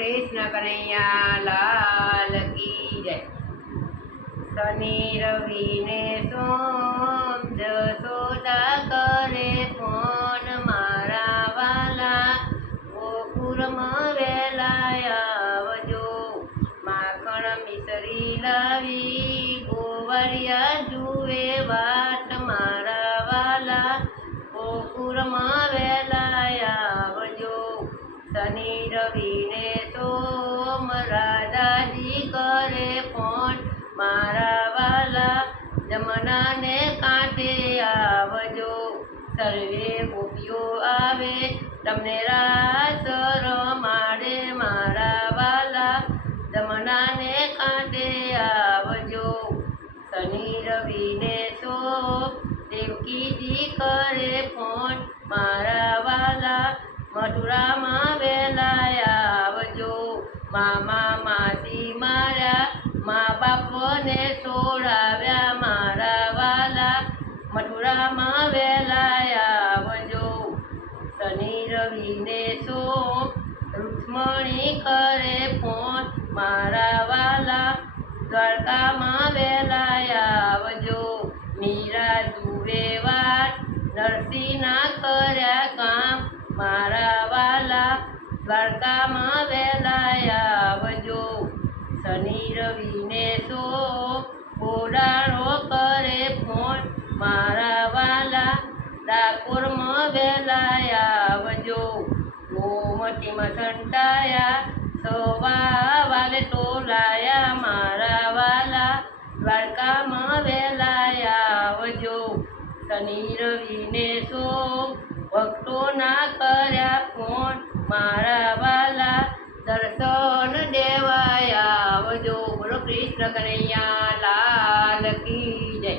કૃષ્ણ કનૈયા લાલ કી જય। શનિ રવિ ને સોમ જશોદા કરે ફોન મારા વાલા, ગોકુળમાં વહેલા આવજો। માખણ મિસરી લાવી ગોવાળિયા જુએ વાટ મારા વાલા, ગોકુળમાં વહેલા આવજો। શનિ રવિ ને સોમ રાધાજી કરે ફોન મારા વાલા, જમનાને કાંઠે આવજો। સર્વે ગોપીઓ આવે તમને રાસ રમાડે મારા વાલા, જમનાને કાંઠે આવજો। શનિ રવિ ને સોમ દેવકીજી કરે ફોન મારા વાલા, મથુરામાં વહેલા આવજો। મામા માસી માર્યા મા બાપને છોડાવ્યા મારા વાલા, મથુરામાં વહેલા આવજો। શનિ રવિ ને સોમ રૂક્ષ્મણી કરે ફોન મારા વાલા, દ્વારકામાં વહેલા આવજો। મીરા જુએ વાત નરસિંહના કર્યા કામ મારા વાલા, દ્વારકામાં વહેલા આવજો। શનિ રવિ ને સોમ ઘોડાળો કરે ફોન મારા વાલા, ડાકોરમાં વહેલા આવજો। ગોમતીમાં સંતાયા સવા વાલે ટોલાયા મારા વાલા, દ્વારકામાં વહેલા આવજો। શનિ રવિ ને સોમ ભક્તોના કર્યા ફોન મારા વાલા, દર્શન દેવાય આવજો। બોલો કૃષ્ણ કનૈયા લાલ કી જય।